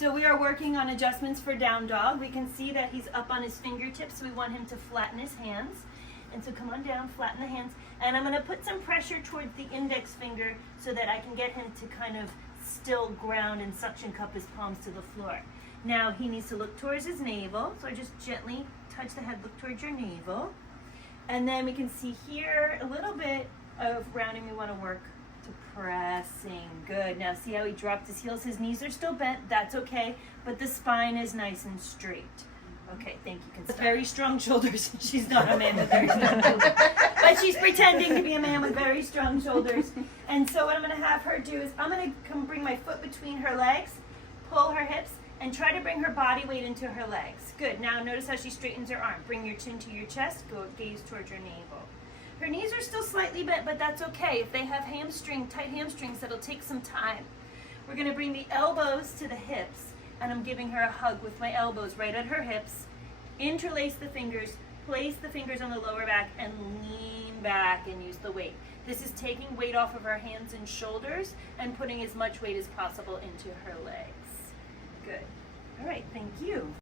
So we are working on adjustments for down dog. We can see that he's up on his fingertips, so we want him to flatten his hands. And so come on down, flatten the hands. And I'm gonna put some pressure towards the index finger so that I can get him to kind of still ground and suction cup his palms to the floor. Now he needs to look towards his navel, so I just gently touch the head, look towards your navel. And then we can see here a little bit of rounding. We want to work to pressing. Good. Now see how he dropped his heels. His knees are still bent. That's okay, but the spine is nice and straight. Okay, thank you. With very strong shoulders. She's not a man with very strong shoulders, but she's pretending to be a man with very strong shoulders. And so what I'm going to have her do is I'm going to come bring my foot between her legs, pull her hips, and try to bring her body weight into her legs. Good. Now notice how she straightens her arm. Bring your chin to your chest. Go gaze towards your navel. Her knees are still slightly bent, but that's okay. If they have tight hamstrings, that'll take some time. We're going to bring the elbows to the hips, and I'm giving her a hug with my elbows right at her hips. Interlace the fingers, place the fingers on the lower back, and lean back and use the weight. This is taking weight off of her hands and shoulders and putting as much weight as possible into her legs. Good. All right, thank you.